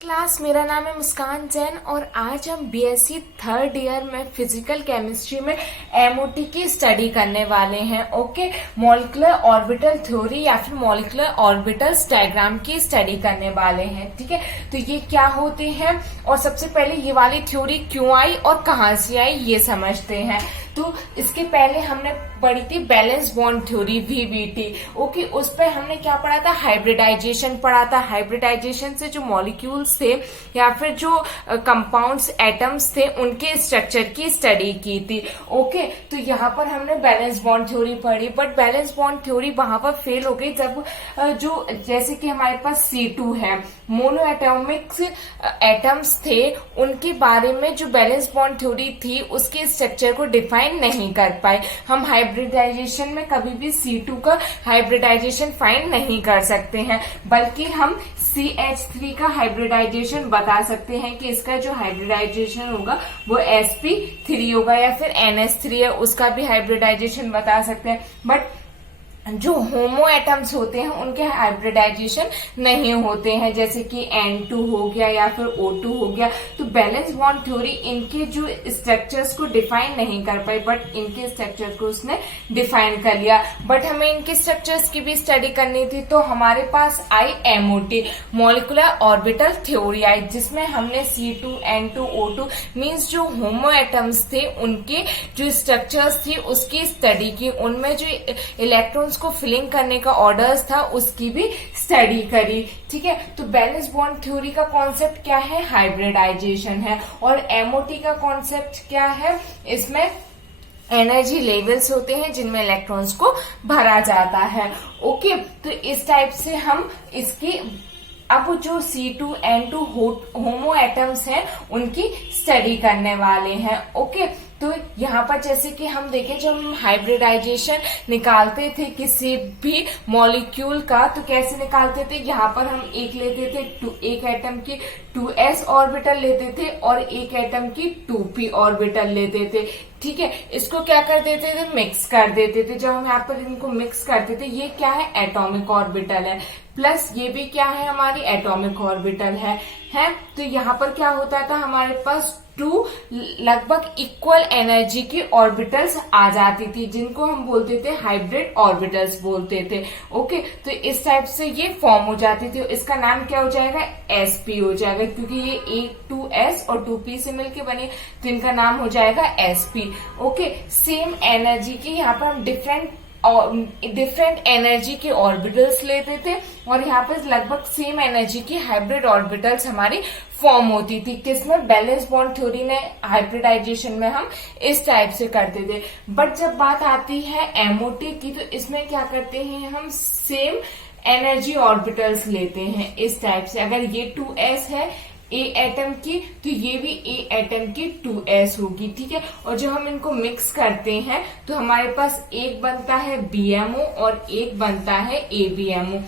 Class, मेरा नाम है मुस्कान जैन और आज हम बीएससी थर्ड ईयर में फिजिकल केमिस्ट्री में एमओटी की स्टडी करने वाले हैं। ओके, मॉलिक्यूलर ऑर्बिटल थ्योरी या फिर मॉलिक्यूलर ऑर्बिटल्स डायग्राम की स्टडी करने वाले हैं। ठीक है, तो ये क्या होते हैं और सबसे पहले ये वाली थ्योरी क्यों आई और कहाँ से आई ये समझते हैं। तो इसके पहले हमने पढ़ी थी valence bond theory VBT। Okay, उस पर हमने क्या पढ़ा था, हाइब्रिडाइजेशन पढ़ा था। हाइब्रिडाइजेशन से जो मॉलिक्यूल्स थे या फिर जो कंपाउंड्स एटम्स थे उनके स्ट्रक्चर की स्टडी की थी। ओके, तो यहाँ पर हमने बैलेंस बॉन्ड थ्योरी पढ़ी, बट बैलेंस बॉन्ड थ्योरी वहां पर फेल हो गई जब जो जैसे कि हमारे पास C2 है, मोनो एटॉमिक एटम्स थे, उनके बारे में जो बैलेंस बॉन्ड थ्योरी थी उसके स्ट्रक्चर को डिफाइन नहीं कर पाए। हम हाइब्रिडाइजेशन में कभी भी C2 का हाइब्रिडाइजेशन फाइंड नहीं कर सकते हैं, बल्कि हम CH3 का हाइब्रिडाइजेशन बता सकते हैं कि इसका जो हाइब्रिडाइजेशन होगा वो sp3 होगा, या फिर NH3 है उसका भी हाइब्रिडाइजेशन बता सकते हैं। बट जो होमो एटम्स होते हैं उनके हाइब्रिडाइजेशन नहीं होते हैं, जैसे कि N2 हो गया या फिर O2 हो गया। तो बैलेंस बॉन्ड थ्योरी इनके जो स्ट्रक्चर्स को डिफाइन नहीं कर पाई, बट इनके स्ट्रक्चर को उसने डिफाइन कर लिया। बट हमें इनके स्ट्रक्चर्स की भी स्टडी करनी थी, तो हमारे पास आई MOT, मॉलिक्यूलर ऑर्बिटल थ्योरी आई, जिसमें हमने C2, N2, O2 मीन्स जो होमो एटम्स थे उनके जो स्ट्रक्चर्स थी उसकी स्टडी की, उनमें जो इलेक्ट्रॉन्स को फिलिंग करने का ऑर्डर्स था उसकी भी स्टडी करी। ठीक है, तो बैलेंस बॉन्ड थ्योरी का कॉन्सेप्ट क्या है, हाइब्रिडाइजेशन है, और MOT का कॉन्सेप्ट क्या है, इसमें एनर्जी लेवल्स होते हैं जिनमें इलेक्ट्रॉन्स को भरा जाता है। ओके, तो इस टाइप से हम इसकी अब जो C2, N2 होमो एटम्स हैं उनकी स्टडी करने वाले हैं। ओके, तो यहाँ पर जैसे कि हम देखें, जब हम हाइब्रिडाइजेशन निकालते थे किसी भी मॉलिक्यूल का तो कैसे निकालते थे, यहाँ पर हम एक लेते थे एक एटम की 2s ऑर्बिटल लेते थे और एक एटम की 2p ऑर्बिटल लेते थे। ठीक है, इसको क्या कर देते थे, मिक्स कर देते थे। जब हम यहाँ पर इनको मिक्स करते थे, ये क्या है, एटॉमिक ऑर्बिटल है, प्लस ये भी क्या है, हमारी एटॉमिक ऑर्बिटल है। तो यहाँ पर क्या होता था, हमारे पास 2 लगभग इक्वल एनर्जी की ऑर्बिटल्स आ जाती थी, जिनको हम बोलते थे हाइब्रिड ऑर्बिटल्स बोलते थे। ओके, तो इस टाइप से ये फॉर्म हो जाती थी। इसका नाम क्या हो जाएगा, sp हो जाएगा, क्योंकि ये एक 2s और 2p से मिलके बने, तो इनका नाम हो जाएगा sp। ओके, सेम एनर्जी की यहाँ पर हम डिफरेंट एनर्जी के ऑर्बिटल्स लेते थे और यहाँ पर लगभग सेम एनर्जी की हाइब्रिड ऑर्बिटल्स हमारी फॉर्म होती थी। किसमें, बैलेंस बॉन्ड थ्योरी ने हाइब्रिडाइजेशन में हम इस टाइप से करते थे। बट जब बात आती है MOT की, तो इसमें क्या करते हैं, हम सेम एनर्जी ऑर्बिटल्स लेते हैं इस टाइप से। अगर ये 2s है A एटम की, तो ये भी A एटम की 2s होगी। ठीक है, और जब हम इनको मिक्स करते हैं तो हमारे पास एक बनता है BMO और एक बनता है ABMO।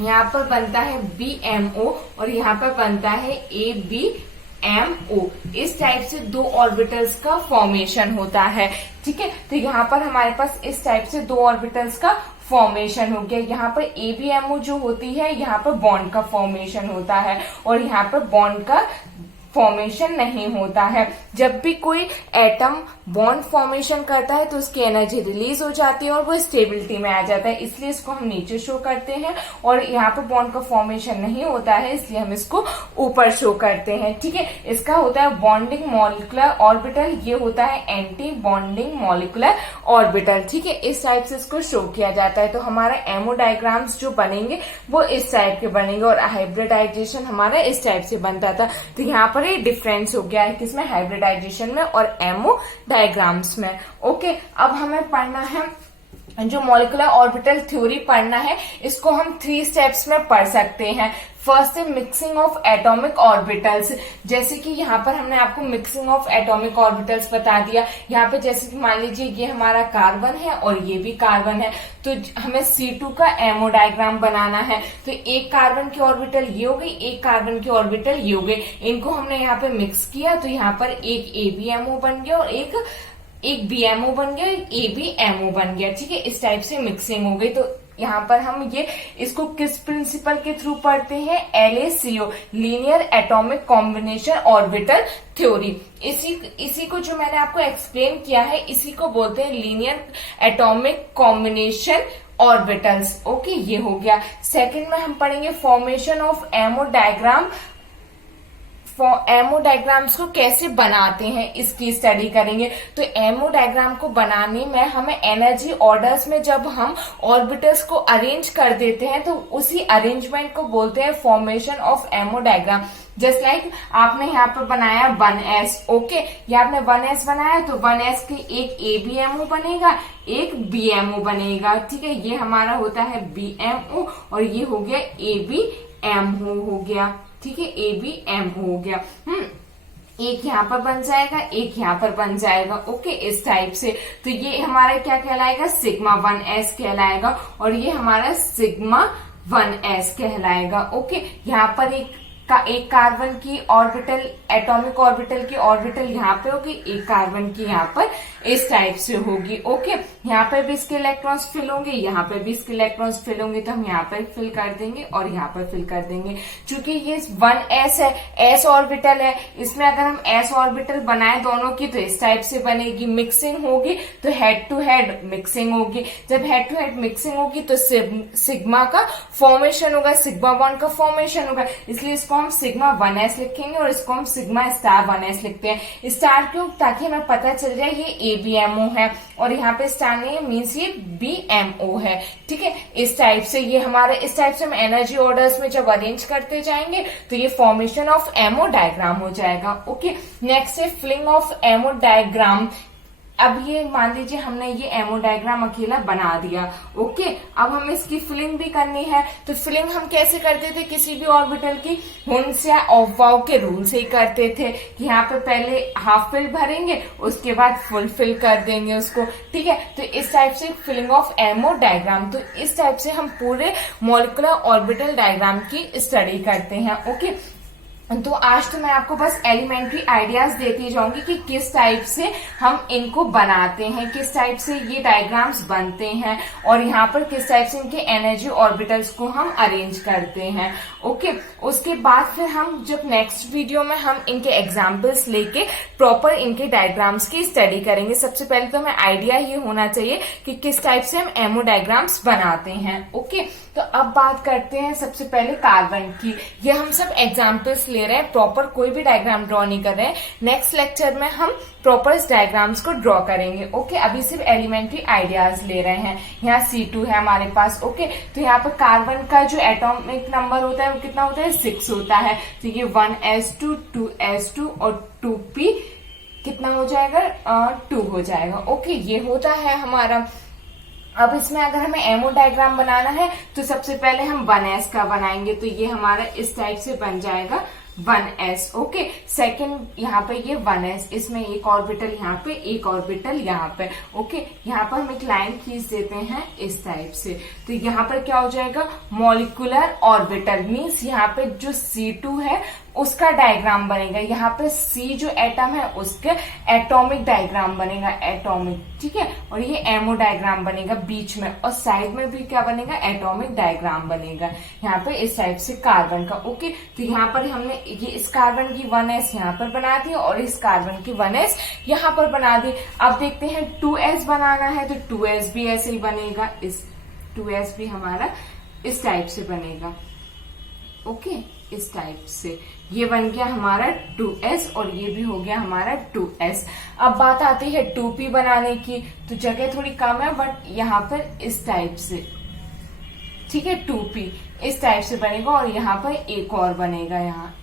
यहाँ पर बनता है BMO और यहाँ पर बनता है ABMO। इस टाइप से 2 ऑर्बिटल्स का फॉर्मेशन होता है। ठीक है, तो यहाँ पर हमारे पास इस टाइप से 2 ऑर्बिटल्स का फॉर्मेशन हो गया। यहाँ पर ABMO जो होती है, यहाँ पर बॉन्ड का फॉर्मेशन होता है और यहाँ पर बॉन्ड का फॉर्मेशन नहीं होता है। जब भी कोई एटम बॉन्ड फॉर्मेशन करता है तो उसकी एनर्जी रिलीज हो जाती है और वो स्टेबिलिटी में आ जाता है, इसलिए इसको हम नीचे शो करते हैं। और यहाँ पर बॉन्ड का फॉर्मेशन नहीं होता है, इसलिए हम इसको ऊपर शो करते हैं। ठीक है, इसका होता है बॉन्डिंग मॉलिक्यूलर ऑर्बिटल, ये होता है एंटी बॉन्डिंग मॉलिक्यूलर ऑर्बिटल। ठीक है, इस टाइप से इसको शो किया जाता है। तो हमारा एमओ डायग्राम्स जो बनेंगे वो इस टाइप के बनेंगे और हाइब्रिडाइजेशन हमारा इस टाइप से बनता था। तो यहाँ पर ये डिफरेंस हो गया है किसमें, हाइब्रिडाइजेशन में और एमओ डायग्राम्स में। ओके, अब हमें पढ़ना है जो मॉलिक्यूलर ऑर्बिटल थ्योरी पढ़ना है, इसको हम 3 स्टेप्स में पढ़ सकते हैं। फर्स्ट है मिक्सिंग ऑफ एटॉमिक ऑर्बिटल्स। जैसे कि यहाँ पर हमने आपको मिक्सिंग ऑफ एटॉमिक ऑर्बिटल्स बता दिया। यहाँ पे जैसे कि मान लीजिए ये हमारा कार्बन है और ये भी कार्बन है, तो हमें C2 का एमओ डायग्राम बनाना है। तो एक कार्बन की ऑर्बिटल ये हो गई, एक कार्बन की ऑर्बिटल ये हो गई, इनको हमने यहाँ पे मिक्स किया तो यहाँ पर एक ABMO बन गया और एक BMO बन गया, एक ABMO बन गया। ठीक है, इस टाइप से मिक्सिंग हो गई। तो यहाँ पर हम ये इसको किस प्रिंसिपल के थ्रू पढ़ते हैं, LACO, linear atomic combination orbital theory. इसी को जो मैंने आपको एक्सप्लेन किया है, इसी को बोलते हैं linear atomic combination orbitals. Okay, ये हो गया। सेकंड में हम पढ़ेंगे formation of MO diagram. MO diagrams को कैसे बनाते हैं इसकी स्टडी करेंगे। तो एमओ डायग्राम को बनाने में हमें एनर्जी ऑर्डर्स में जब हम ऑर्बिटल्स को अरेंज कर देते हैं तो उसी अरेंजमेंट को बोलते हैं formation of ammo diagram. Just like आपने यहाँ पर बनाया 1s। ओके, ये आपने 1s बनाया तो 1s के एक ABMO बनेगा, एक BMO बनेगा। ठीक है, ये हमारा होता है BMO और ये हो गया ABMO हो गया। ठीक है, ABMO हो गया। एक यहाँ पर बन जाएगा, एक यहाँ पर बन जाएगा। ओके, इस टाइप से। तो ये हमारा क्या कहलाएगा, सिग्मा 1s कहलाएगा और ये हमारा सिग्मा 1s कहलाएगा। ओके, यहाँ पर एक कार्बन की ऑर्बिटल, एटॉमिक ऑर्बिटल की ऑर्बिटल यहाँ पे होगी, एक कार्बन की यहाँ पर इस टाइप से होगी। ओके, यहाँ पे भी इसके इलेक्ट्रॉन्स फिल होंगे, यहाँ पे भी इसके इलेक्ट्रॉन्स फिल होंगे, तो हम यहाँ पर फिल कर देंगे और यहाँ पर फिल कर देंगे। चूंकि ये 1s है, s ऑर्बिटल है, इसमें अगर हम s ऑर्बिटल बनाए दोनों की तो इस टाइप से बनेगी। मिक्सिंग होगी तो हेड टू हेड मिक्सिंग होगी। जब हेड टू हेड मिक्सिंग होगी तो सिग्मा का फॉर्मेशन होगा, सिग्मा बॉन्ड का फॉर्मेशन होगा। इसलिए इसको हम सिग्मा 1s लिखेंगे और इसको हम सिग्मा स्टार 1s लिखते हैं। स्टार क्यों, ताकि हमें पता चल जाए ये ABMO है और यहाँ पे स्टार नहीं है, मीन्स ये BMO है। ठीक है, इस टाइप से ये हमारे, इस टाइप से हम एनर्जी ऑर्डर्स में जब अरेंज करते जाएंगे तो ये फॉर्मेशन ऑफ एमओ डायग्राम हो जाएगा। ओके, नेक्स्ट है फिलिंग ऑफ एमओ डायग्राम। अब ये मान लीजिए हमने ये एमओ डायग्राम अकेला बना दिया। ओके, अब हमें इसकी फिलिंग भी करनी है। तो फिलिंग हम कैसे करते थे किसी भी ऑर्बिटल की, हुन्स या ऑफ-वाउ के रूल से ही करते थे कि यहाँ पे पहले हाफ फिल भरेंगे, उसके बाद फुल फिल कर देंगे उसको। ठीक है, तो इस टाइप से फिलिंग ऑफ एमओ डायग्राम, तो इस टाइप से हम पूरे मॉलिक्यूलर ऑर्बिटल डायग्राम की स्टडी करते हैं। ओके, तो आज तो मैं आपको बस एलिमेंट्री आइडियाज देती जाऊंगी कि किस टाइप से हम इनको बनाते हैं, किस टाइप से ये डायग्राम्स बनते हैं और यहाँ पर किस टाइप से इनके एनर्जी ऑर्बिटल्स को हम अरेंज करते हैं। ओके, उसके बाद फिर हम जब नेक्स्ट वीडियो में हम इनके एग्जाम्पल्स लेके प्रॉपर इनके डायग्राम्स की स्टडी करेंगे। सबसे पहले तो हमें आइडिया ये होना चाहिए कि किस टाइप से हम एमओ डायग्राम्स बनाते हैं। ओके, तो अब बात करते हैं सबसे पहले कार्बन की। ये हम सब एग्जाम्पल्स ले रहे हैं, प्रॉपर कोई भी डायग्राम ड्रॉ नहीं कर रहे हैं। नेक्स्ट लेक्चर में हम प्रॉपर इस डायग्राम्स को ड्रॉ करेंगे। ओके, अभी सिर्फ एलिमेंट्री आइडियाज ले रहे हैं। यहाँ C2 है हमारे पास। ओके, तो यहाँ पर कार्बन का जो एटॉमिक नंबर होता है वो कितना होता है, 6 होता है। तो ये 1s2, 2s2 और 2p कितना हो जाएगा, 2 हो जाएगा। ओके, ये होता है हमारा। अब इसमें अगर हमें एमओ डायग्राम बनाना है तो सबसे पहले हम 1s का बनाएंगे। तो ये हमारा इस टाइप से बन जाएगा 1s। ओके, सेकंड यहाँ पे ये 1s, इसमें एक ऑर्बिटल यहाँ पे, एक ऑर्बिटल यहाँ पे। ओके, यहाँ पर हम एक लाइन खींच देते हैं इस टाइप से। तो यहाँ पर क्या हो जाएगा, मॉलिक्यूलर ऑर्बिटल, मीन्स यहाँ पे जो C2 है उसका डायग्राम बनेगा। यहाँ पे C जो एटम है उसके एटॉमिक डायग्राम बनेगा, एटॉमिक। ठीक है, और ये एमओ डायग्राम बनेगा बीच में, और साइड में भी क्या बनेगा, एटॉमिक डायग्राम बनेगा यहाँ पे इस टाइप से कार्बन का। ओके, तो यहाँ पर हमने ये इस कार्बन की 1s यहाँ पर बना दी और इस कार्बन की 1s यहाँ पर बना दी। अब देखते हैं 2s बनाना है तो 2s भी ऐसे ही बनेगा, इस 2s भी हमारा इस टाइप से बनेगा। ओके, इस टाइप से ये बन गया हमारा 2s और ये भी हो गया हमारा 2s। अब बात आती है 2p बनाने की, तो जगह थोड़ी कम है बट यहाँ पर इस टाइप से, ठीक है, 2p इस टाइप से बनेगा और यहाँ पर एक और बनेगा, यहाँ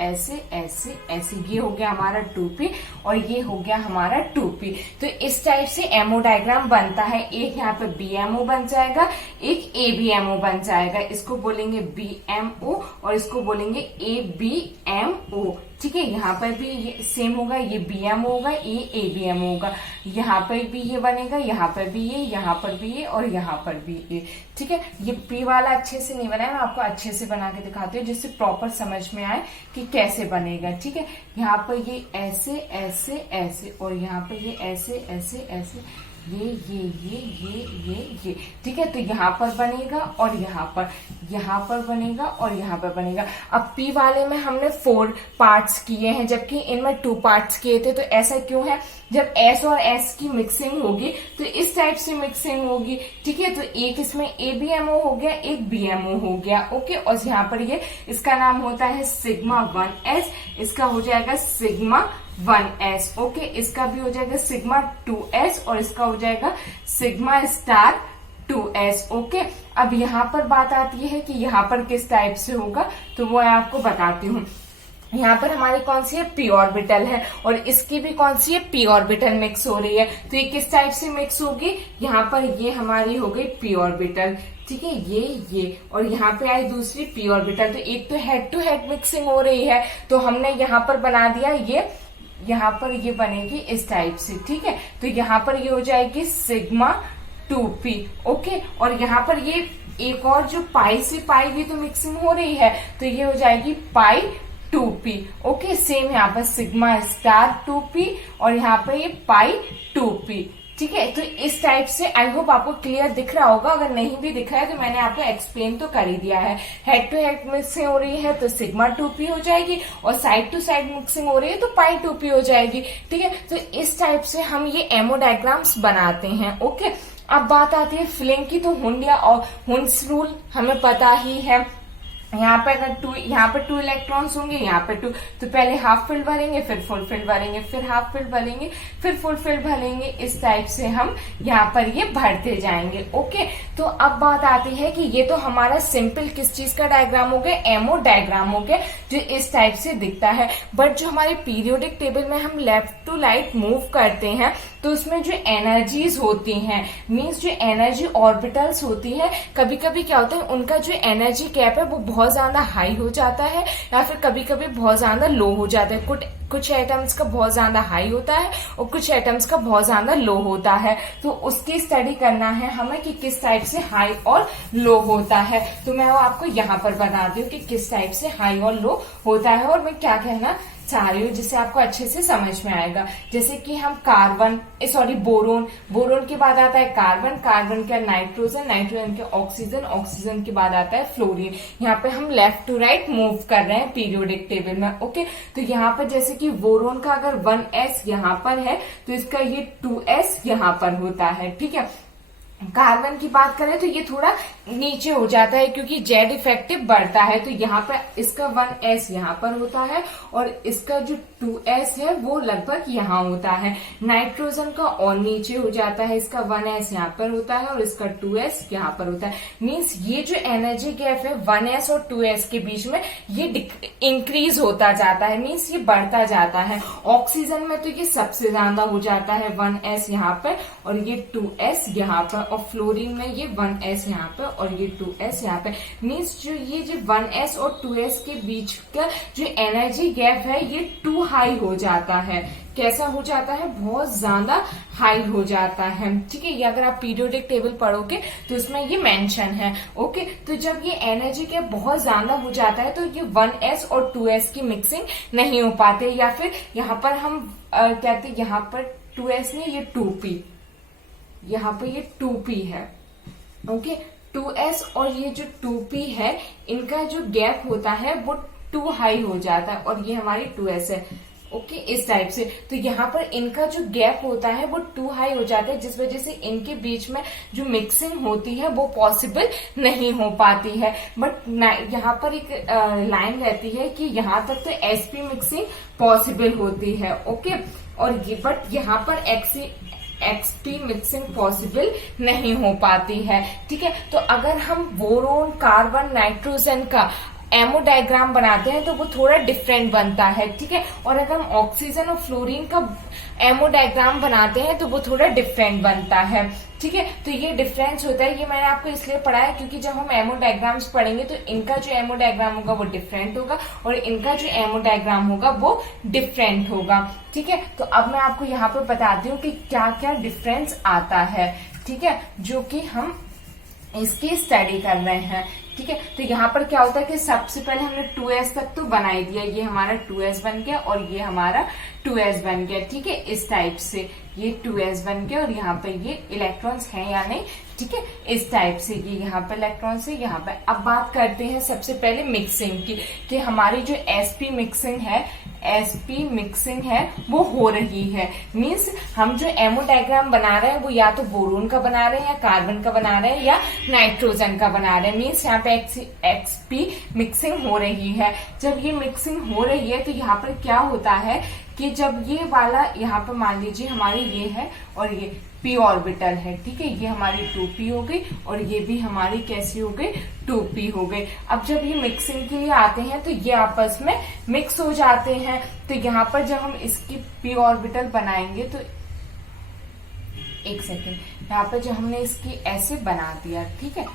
ऐसे ऐसे ऐसे। ये हो गया हमारा 2p और ये हो गया हमारा 2p। तो इस टाइप से एमओ डायग्राम बनता है। एक यहाँ पे BMO बन जाएगा, एक ABMO बन जाएगा। इसको बोलेंगे BMO और इसको बोलेंगे ABMO। ठीक है, यहाँ पर भी ये सेम होगा, ये BMO होगा, ये ABMO होगा। यहाँ पर भी ये बनेगा, यहाँ पर भी ये, यहाँ पर भी ये और यहाँ पर भी ये। ठीक है, ये P वाला अच्छे से नहीं बना है, मैं आपको अच्छे से बना के दिखाती हूँ जिससे प्रॉपर समझ में आए कि कैसे बनेगा। ठीक है, यहाँ पर ये ऐसे ऐसे ऐसे और यहाँ पर ये ऐसे ऐसे ऐसे ये, ठीक है। तो यहाँ पर बनेगा और यहाँ पर बनेगा और यहाँ पर बनेगा। अब P वाले में हमने 4 पार्ट्स किए हैं, जबकि इनमें 2 पार्ट्स किए थे। तो ऐसा क्यों है? जब S और S की मिक्सिंग होगी तो इस टाइप से मिक्सिंग होगी, ठीक है। तो एक इसमें ABMO हो गया, एक BMO हो गया, ओके। और यहाँ पर ये इसका नाम होता है सिग्मा 1s, इसका हो जाएगा सिग्मा 1s, ओके। इसका भी हो जाएगा सिग्मा 2s और इसका हो जाएगा सिग्मा स्टार 2s, ओके। अब यहाँ पर बात आती है कि यहाँ पर किस टाइप से होगा, तो वो मैं आपको बताती हूँ। यहाँ पर हमारी कौन सी है? p ऑर्बिटल है, और इसकी भी कौन सी है? p ऑर्बिटल मिक्स हो रही है। तो ये किस टाइप से मिक्स होगी? यहाँ पर ये हमारी हो गई p ऑर्बिटल, ठीक है, ये और यहाँ पे आई दूसरी p ऑर्बिटल। तो एक तो हेड टू हेड मिक्सिंग हो रही है, तो हमने यहाँ पर बना दिया ये, यहाँ पर ये बनेगी इस टाइप से, ठीक है। तो यहाँ पर ये हो जाएगी सिग्मा 2p, ओके। और यहाँ पर ये एक और जो पाई से पाई भी तो मिक्सिंग हो रही है, तो ये हो जाएगी पाई 2p, ओके। सेम यहाँ पर सिग्मा स्टार 2p और यहाँ पर ये पाई 2p, ठीक है। तो इस टाइप से आई होप आपको क्लियर दिख रहा होगा। अगर नहीं भी दिख रहा है तो मैंने आपको एक्सप्लेन तो कर ही दिया है। हेड टू हेड मिक्सिंग हो रही है तो सिग्मा 2p हो जाएगी, और साइड टू साइड मिक्सिंग हो रही है तो पाई 2p हो जाएगी, ठीक है। तो इस टाइप से हम ये एमो डायग्राम्स बनाते हैं, ओके। अब बात आती है फिलिंग की, तो हुंड और हुंड्स रूल हमें पता ही है। यहाँ पे अगर यहाँ पर 2 इलेक्ट्रॉन्स होंगे, यहाँ पे 2, तो पहले हाफ फिल्ड भरेंगे, फिर फुल फिल्ड भरेंगे, फिर हाफ फिल्ड भरेंगे, फिर फुल फिल्ड भरेंगे। इस टाइप से हम यहाँ पर ये भरते जाएंगे, ओके। तो अब बात आती है कि ये तो हमारा सिंपल किस चीज का डायग्राम हो गया? एमो डायग्राम हो गया, जो इस टाइप से दिखता है। बट जो हमारे पीरियोडिक टेबल में हम लेफ्ट टू राइट मूव करते हैं, तो उसमें जो एनर्जीज होती हैं, मीन्स जो एनर्जी ऑर्बिटल्स होती है, कभी कभी क्या होता है, उनका जो एनर्जी गैप है वो बहुत ज्यादा हाई हो जाता है, या फिर कभी कभी बहुत ज्यादा लो हो जाता है। कुछ एटम्स का बहुत ज्यादा हाई होता है और कुछ एटम्स का बहुत ज्यादा लो होता है। तो उसकी स्टडी करना है हमें कि किस टाइप से हाई और लो होता है। तो मैं वो आपको यहाँ पर बता दी हूँ कि किस टाइप से हाई और लो होता है, और मैं क्या कहना चाह रही हूँ, जिससे आपको अच्छे से समझ में आएगा। जैसे कि हम बोरोन के बाद आता है कार्बन के नाइट्रोजन के ऑक्सीजन के बाद आता है फ्लोरीन। यहाँ पे हम लेफ्ट टू राइट मूव कर रहे हैं पीरियोडिक टेबल में, ओके। तो यहाँ पर जैसे कि बोरोन का अगर 1s यहाँ पर है तो इसका ये 2s यहाँ पर होता है, ठीक है। कार्बन की बात करें तो ये थोड़ा नीचे हो जाता है क्योंकि जेड इफेक्टिव बढ़ता है, तो यहाँ पर इसका 1s यहाँ पर होता है और इसका जो 2s है वो लगभग यहाँ होता है। नाइट्रोजन का और नीचे हो जाता है, इसका 1s यहाँ पर होता है और इसका 2s यहाँ पर होता है। मीन्स ये जो एनर्जी गैप है 1s और 2s के बीच में ये इंक्रीज होता जाता है, मीन्स ये बढ़ता जाता है। ऑक्सीजन में तो ये सबसे ज्यादा हो जाता है 1s यहाँ पर और ये 2s यहाँ पर, और फ्लोरीन में ये 1s यहाँ पे और ये 2s यहाँ पे। मीन्स जो ये जो 1s और 2s के बीच का जो एनर्जी गैप है ये टू हाई हो जाता है। कैसा हो जाता है? बहुत ज्यादा हाई हो जाता है, ठीक है। ये अगर आप पीरियोडिक टेबल पढ़ोगे तो उसमें ये मेंशन है, ओके। तो जब ये एनर्जी गैप बहुत ज्यादा हो जाता है तो ये 1s और 2s की मिक्सिंग नहीं हो पाते, या फिर यहाँ पर हम कहते हैं यहाँ पर 2s नहीं, ये 2p, यहाँ पे ये 2p है, ओके। 2s और ये जो 2p है इनका जो गैप होता है वो टू हाई हो जाता है और ये हमारी 2s है, ओके। इस टाइप से तो यहाँ पर इनका जो गैप होता है वो टू हाई हो जाता है, जिस वजह से इनके बीच में जो मिक्सिंग होती है वो पॉसिबल नहीं हो पाती है। बट यहाँ पर एक लाइन रहती है कि यहाँ तक तो sp मिक्सिंग पॉसिबल होती है, ओके। और ये बट यहाँ पर XP मिक्सिंग पॉसिबल नहीं हो पाती है, ठीक है। तो अगर हम बोरोन, कार्बन, नाइट्रोजन का एमो डायग्राम बनाते हैं तो वो थोड़ा डिफरेंट बनता है, ठीक है। और अगर हम ऑक्सीजन और फ्लोरीन का एमो डायग्राम बनाते हैं तो वो थोड़ा डिफरेंट बनता है, ठीक है। तो ये डिफरेंस होता है, ये मैंने आपको इसलिए पढ़ाया क्योंकि जब हम एमो डायग्राम्स पढ़ेंगे तो इनका जो एमो डायग्राम होगा वो डिफरेंट होगा और इनका जो एमो डायग्राम होगा वो डिफरेंट होगा, ठीक है। तो अब मैं आपको यहाँ पर बताती हूँ कि क्या क्या डिफरेंस आता है, ठीक है, जो कि हम इसकी स्टडी कर रहे हैं। ठीक है। तो यहाँ पर क्या होता है कि सबसे पहले हमने 2s तक तो बना ही दिया, ये हमारा 2s बन गया और ये हमारा 2s बन गया, ठीक है। इस टाइप से ये 2s बन गया और यहाँ पे ये इलेक्ट्रॉन्स हैं या नहीं, ठीक है। इस टाइप से ये यहाँ पे इलेक्ट्रॉन्स है, यहाँ पे। अब बात करते हैं सबसे पहले मिक्सिंग की, कि हमारी जो sp मिक्सिंग है वो हो रही है। मीन्स हम जो एमओ डायग्राम बना रहे हैं वो या तो बोरोन का बना रहे हैं या कार्बन का बना रहे हैं या नाइट्रोजन का बना रहे हैं। मीन्स यहाँ पे एक्सपी मिक्सिंग हो रही है। जब ये मिक्सिंग हो रही है तो यहाँ पर क्या होता है कि जब ये वाला यहाँ पर मान लीजिए हमारी ये है और ये p ऑर्बिटल है, ठीक है, ये हमारी 2p हो गई और ये भी हमारी कैसी हो गई, 2p हो गई। अब जब ये मिक्सिंग के लिए आते हैं तो ये आपस में मिक्स हो जाते हैं। तो यहाँ पर जब हम इसकी p ऑर्बिटल बनाएंगे तो एक सेकेंड, यहाँ पर जो हमने इसकी ऐसे बना दिया, ठीक है,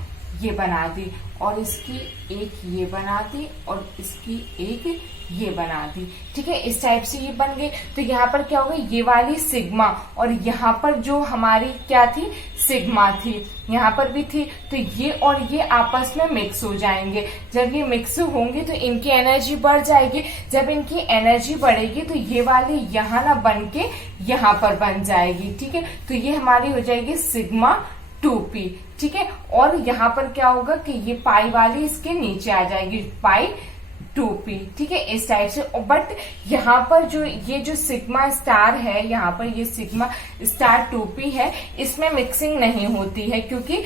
ये बना दी और इसकी एक ये बना दी और इसकी एक ये बना दी, ठीक है। इस टाइप से ये बन गई। तो यहाँ पर क्या होगा, ये वाली सिग्मा और यहाँ पर जो हमारी क्या थी, सिग्मा थी, यहाँ पर भी थी। तो ये और ये आपस में मिक्स हो जाएंगे। जब ये मिक्स होंगे तो इनकी एनर्जी बढ़ जाएगी। जब इनकी एनर्जी बढ़ेगी तो ये वाली यहाँ ना बन के यहाँ पर बन जाएगी, ठीक है। तो ये हमारी हो जाएगी सिग्मा 2p, ठीक है। और यहाँ पर क्या होगा कि ये पाई वाली इसके नीचे आ जाएगी, पाई 2p, ठीक है, इस टाइप से। बट यहाँ पर जो सिग्मा स्टार है, यहाँ पर ये सिग्मा स्टार 2p है, इसमें मिक्सिंग नहीं होती है क्योंकि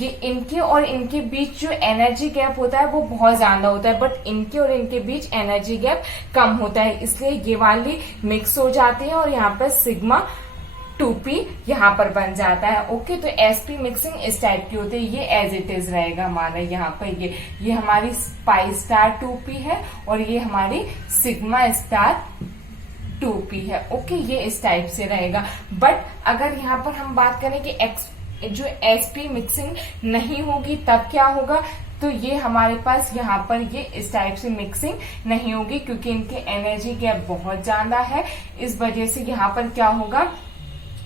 ये इनके और इनके बीच जो एनर्जी गैप होता है वो बहुत ज्यादा होता है, बट इनके और इनके बीच एनर्जी गैप कम होता है, इसलिए ये वाली मिक्स हो जाती है और यहाँ पर सिग्मा 2p यहाँ पर बन जाता है। ओके, तो sp मिक्सिंग इस टाइप की होती है। ये एज इट इज रहेगा हमारा। यहाँ पर ये हमारी पाई स्टार 2p है और ये हमारी सिग्मा स्टार 2p है। ओके, ये इस टाइप से रहेगा। बट अगर यहाँ पर हम बात करें कि जो sp मिक्सिंग नहीं होगी तब क्या होगा, तो ये हमारे पास यहाँ पर ये इस टाइप से मिक्सिंग नहीं होगी क्योंकि इनके एनर्जी गैप बहुत ज्यादा है। इस वजह से यहाँ पर क्या होगा,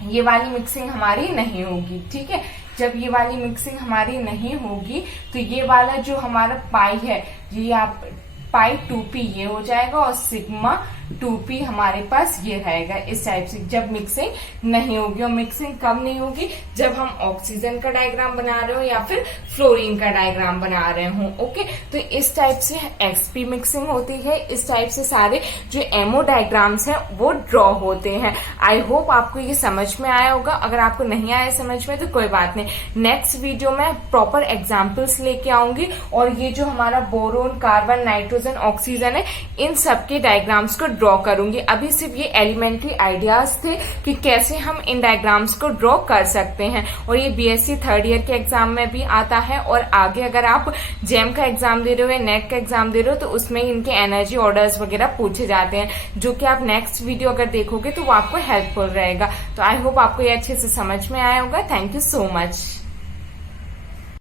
ये वाली मिक्सिंग हमारी नहीं होगी, ठीक है। जब ये वाली मिक्सिंग हमारी नहीं होगी तो ये वाला जो हमारा पाई है, ये आप पाई 2p ये हो जाएगा और सिग्मा 2p हमारे पास ये रहेगा इस टाइप से, जब मिक्सिंग नहीं होगी। और मिक्सिंग कब नहीं होगी, जब हम ऑक्सीजन का डायग्राम बना रहे हो या फिर फ्लोरीन का डायग्राम बना रहे हो। ओके, तो इस टाइप से sp मिक्सिंग होती है। इस टाइप से सारे जो एमओ डायग्राम्स हैं वो ड्रॉ होते हैं। आई होप आपको ये समझ में आया होगा। अगर आपको नहीं आया समझ में तो कोई बात नहीं, नेक्स्ट वीडियो में प्रॉपर एग्जाम्पल्स लेके आऊंगी और ये जो हमारा बोरोन, कार्बन, नाइट्रोजन, ऑक्सीजन है, इन सबके डायग्राम्स को ड्रॉ करूंगी। अभी सिर्फ ये एलिमेंट्री आइडियाज थे कि कैसे हम इन डायग्राम्स को ड्रॉ कर सकते हैं और ये बीएससी थर्ड ईयर के एग्जाम में भी आता है। और आगे अगर आप जेम का एग्जाम दे रहे हो या नेट का एग्जाम दे रहे हो तो उसमें इनके एनर्जी ऑर्डर्स वगैरह पूछे जाते हैं, जो कि आप नेक्स्ट वीडियो अगर देखोगे तो वो आपको हेल्पफुल रहेगा। तो आई होप आपको ये अच्छे से समझ में आया होगा। Thank you so much.